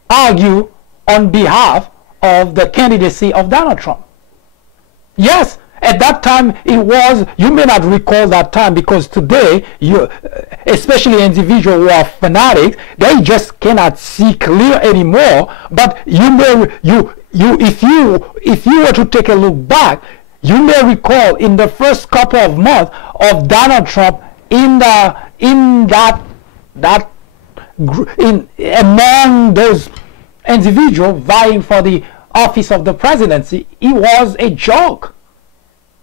argued on behalf of the candidacy of Donald Trump. Yes, at that time it was, you may not recall that time because today, especially individuals who are fanatics, they just cannot see clear anymore. But you may, if you were to take a look back, you may recall in the first couple of months of Donald Trump among those individuals vying for the office of the presidency, it was a joke.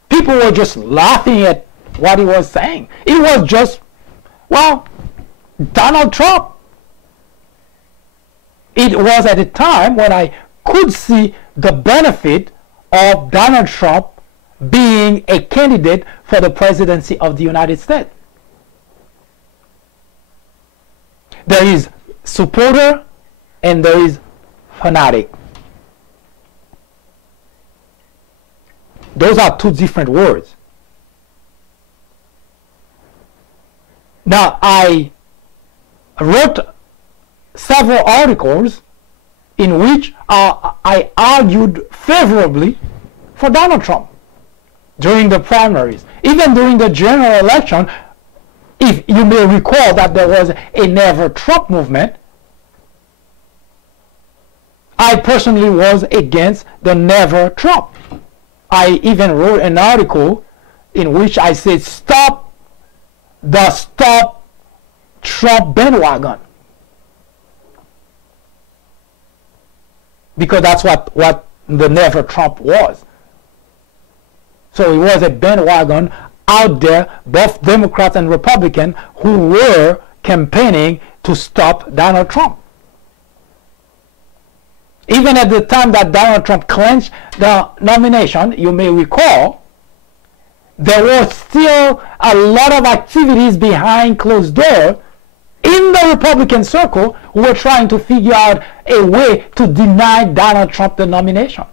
People were just laughing at what he was saying. It was just, well, Donald Trump. It was at a time when I could see the benefit of Donald Trump being a candidate for the presidency of the United States. There is supporter and there is fanatic. Those are two different words. Now, I wrote several articles in which I argued favorably for Donald Trump during the primaries. Even during the general election, if you may recall that there was a Never Trump movement, I personally was against the Never Trump. I even wrote an article in which I said, stop Trump bandwagon. Because that's what the Never Trump was. So it was a bandwagon out there, both Democrats and Republicans, who were campaigning to stop Donald Trump. Even at the time that Donald Trump clinched the nomination, you may recall, there was still a lot of activities behind closed doors in the Republican circle who were trying to figure out a way to deny Donald Trump the nomination.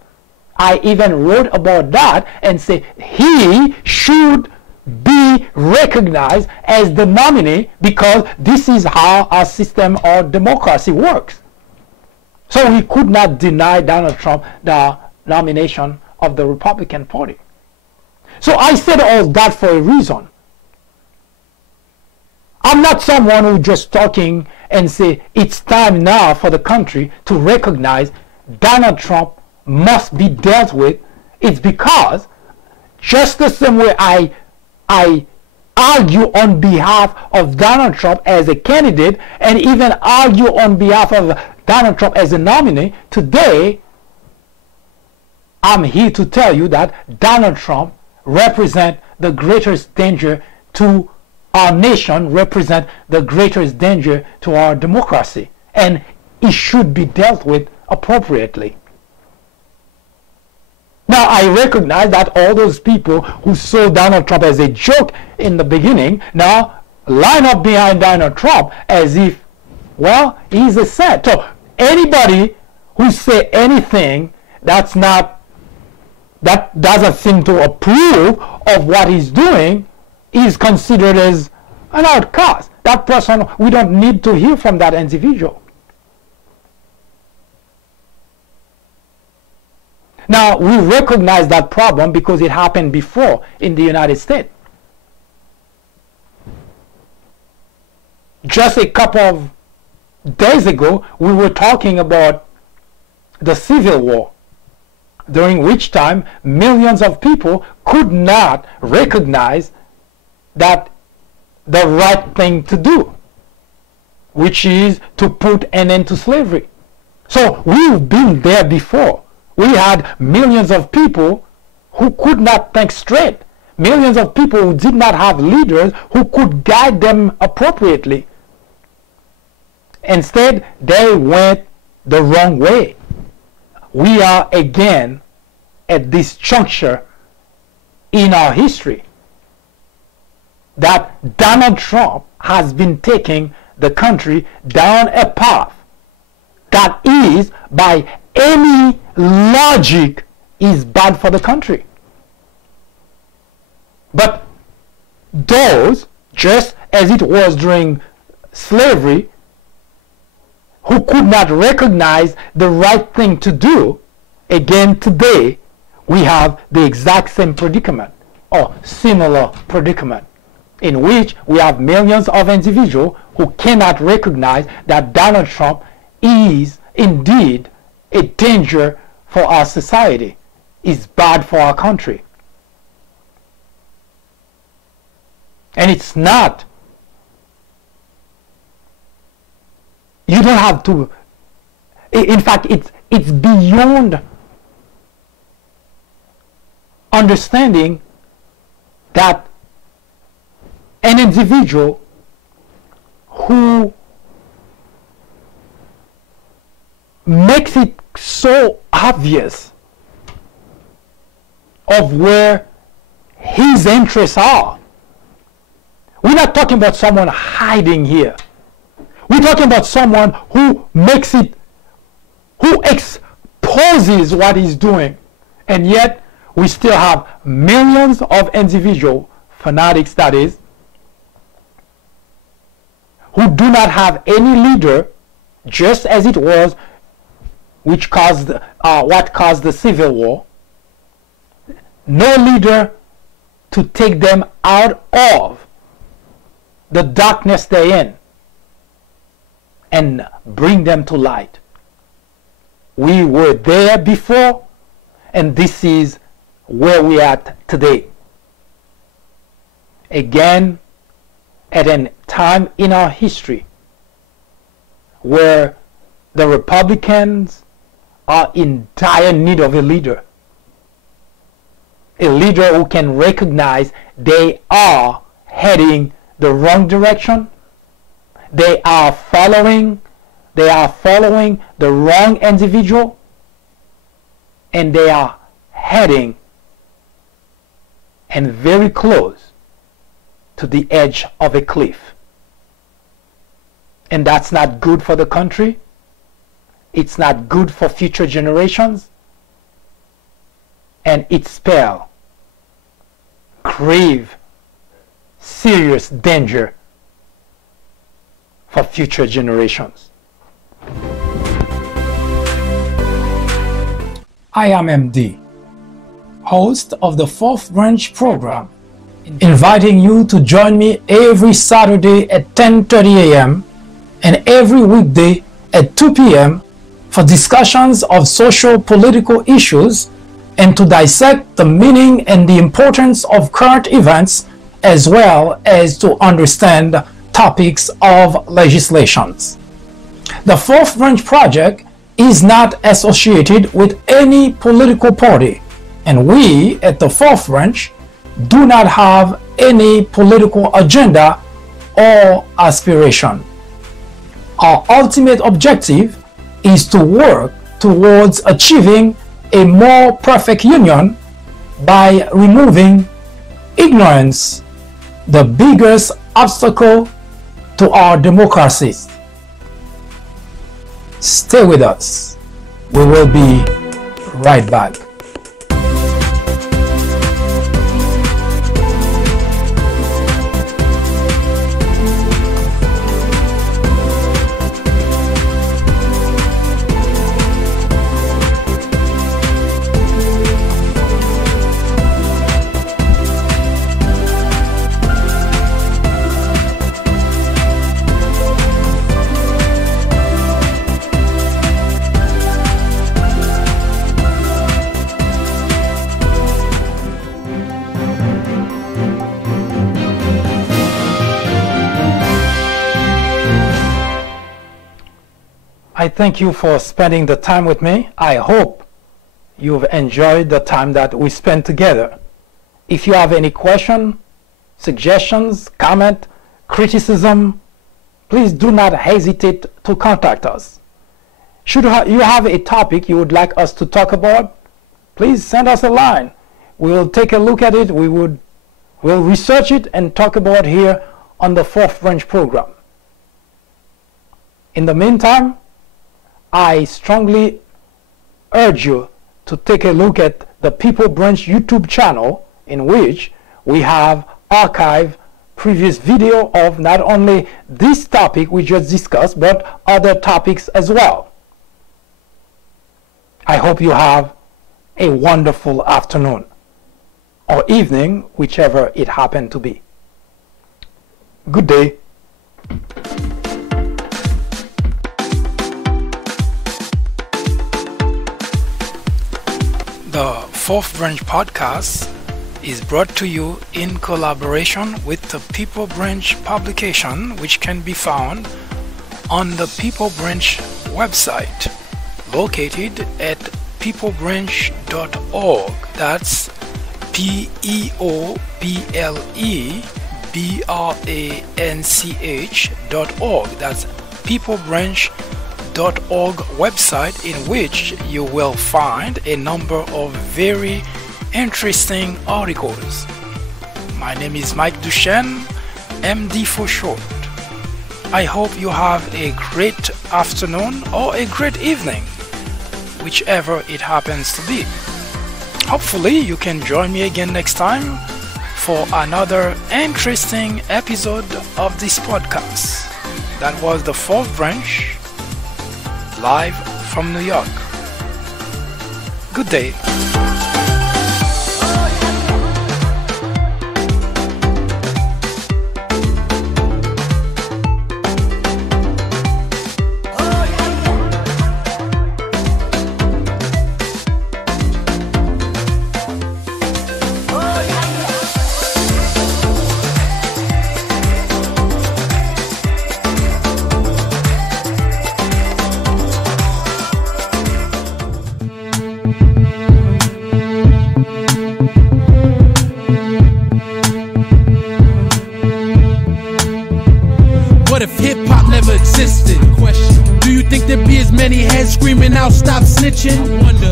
I even wrote about that and said he should be recognized as the nominee because this is how our system of democracy works. So he could not deny Donald Trump the nomination of the Republican Party. So I said all that for a reason. I'm not someone who just talking and say it's time now for the country to recognize Donald Trump must be dealt with. It's because just the same way I argue on behalf of Donald Trump as a candidate and even argue on behalf of Donald Trump as a nominee, today I'm here to tell you that Donald Trump represents the greatest danger to our nation, represents the greatest danger to our democracy, and it should be dealt with appropriately. Now, I recognize that all those people who saw Donald Trump as a joke in the beginning now line up behind Donald Trump as if, well, he's a saint. So anybody who say anything that doesn't seem to approve of what he's doing is considered as an outcast. That person, we don't need to hear from that individual. Now, we recognize that problem because it happened before in the United States. Just a couple of days ago, we were talking about the Civil War, during which time millions of people could not recognize that the right thing to do, which is to put an end to slavery. So we've been there before. We had millions of people who could not think straight. Millions of people who did not have leaders who could guide them appropriately. Instead, they went the wrong way. We are again at this juncture in our history that Donald Trump has been taking the country down a path that is, by any logic, is bad for the country. But those, just as it was during slavery, who could not recognize the right thing to do, again today we have the exact same predicament or similar predicament, in which we have millions of individuals who cannot recognize that Donald Trump is indeed a danger for our society, is bad for our country. And it's not, you don't have to, in fact, it's beyond understanding that an individual who makes it so obvious of where his interests are. We're not talking about someone hiding here. We're talking about someone who makes it, who exposes what he's doing. And yet, we still have millions of individual fanatics, that is, who do not have any leader, just as it was which caused what caused the Civil War. No leader to take them out of the darkness they're in and bring them to light. We were there before, and this is where we are today. Again, at a time in our history where the Republicans are in dire need of a leader who can recognize they are heading the wrong direction, they are following the wrong individual, and they are heading and very close to the edge of a cliff. And that's not good for the country. It's not good for future generations. And it spells grave, serious danger for future generations. I am MD, host of the Fourth Branch program, inviting you to join me every Saturday at 10:30 a.m. and every weekday at 2 p.m. for discussions of social political issues and to dissect the meaning and the importance of current events, as well as to understand topics of legislations. The Fourth Branch Project is not associated with any political party, and we at the Fourth Branch do not have any political agenda or aspiration. Our ultimate objective is to work towards achieving a more perfect union by removing ignorance, the biggest obstacle to our democracy. Stay with us. We will be right back. I thank you for spending the time with me. I hope you've enjoyed the time that we spent together. If you have any question, suggestions, comment, criticism, please do not hesitate to contact us. Should you have a topic you would like us to talk about, please send us a line. We will take a look at it. We'll research it and talk about here on the 4th Branch program. In the meantime, I strongly urge you to take a look at the People Branch YouTube channel, in which we have archived previous video of not only this topic we just discussed, but other topics as well. I hope you have a wonderful afternoon or evening, whichever it happened to be. Good day. The 4th Branch podcast is brought to you in collaboration with the People Branch publication, which can be found on the People Branch website, located at peoplebranch.org. That's peoplebranch.org. That's peoplebranch.org website, in which you will find a number of very interesting articles. My name is Mike Duchesne, MD for short. I hope you have a great afternoon or a great evening, whichever it happens to be. Hopefully you can join me again next time for another interesting episode of this podcast. That was the 4th Branch, live from New York. Good day. What if hip-hop never existed? Do you think there'd be as many heads screaming out, stop snitching?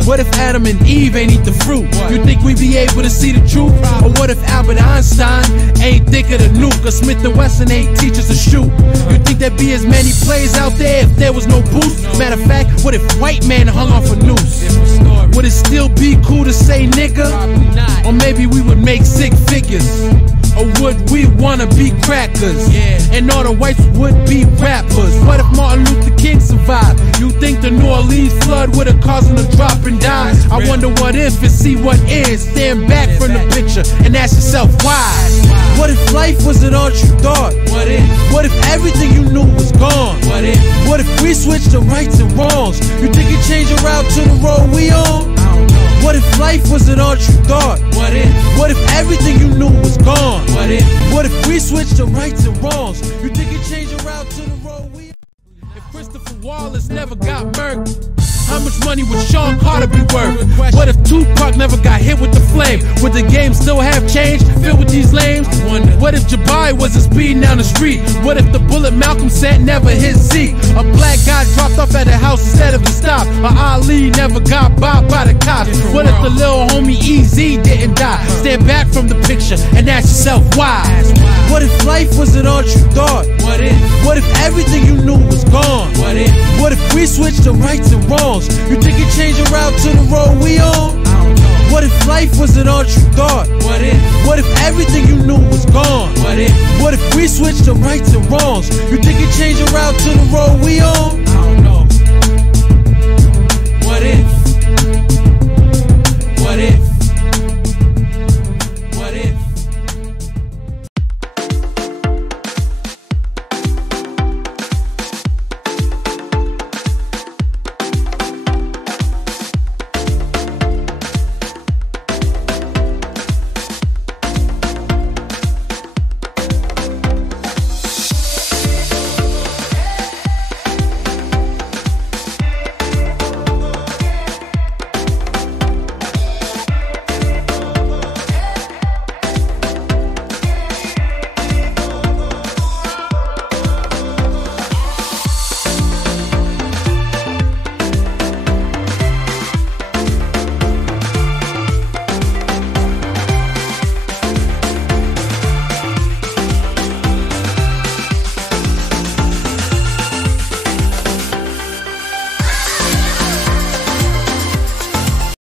What if Adam and Eve ain't eat the fruit? You think we'd be able to see the truth? Or what if Albert Einstein ain't think of the nuke? Or Smith & Wesson ain't teach us to shoot? You think there'd be as many plays out there if there was no boost? Matter of fact, what if white man hung off a noose? Would it still be cool to say nigga? Or maybe we would make 6 figures? Or would we wanna be crackers? And all the whites would be rappers. What if Martin Luther King survived? You think the New Orleans flood would've caused him to drop and die? I wonder what if and see what is. Stand back from the picture and ask yourself why. What if life wasn't all you thought? What if everything you knew was gone? What if we switched to rights and wrongs? You think you'd change your route to the road we on? What if life wasn't all you thought? What if everything you knew was gone? What if we switched to rights and wrongs? You think you'd change your route to the road we on? If Christopher Wallace never got murked, how much money would Sean Carter be worth? What if Tupac never got hit with the flame? Would the game still have changed, filled with these lames? What if Jabari wasn't speeding down the street? What if the bullet Malcolm sent never hit Zeke? A black guy dropped off at the house instead of the stop? Or Ali never got bopped by the cops? What if the little homie Easy didn't die? Stand back from the picture and ask yourself why. What if life wasn't all you thought? What if everything you knew was gone? What if we switched to rights and wrongs? You think you'd change your route to the road we on? What if life wasn't all you thought? What if everything you knew was gone? What if we switched to rights and wrongs? You think you'd change your route to the road we on?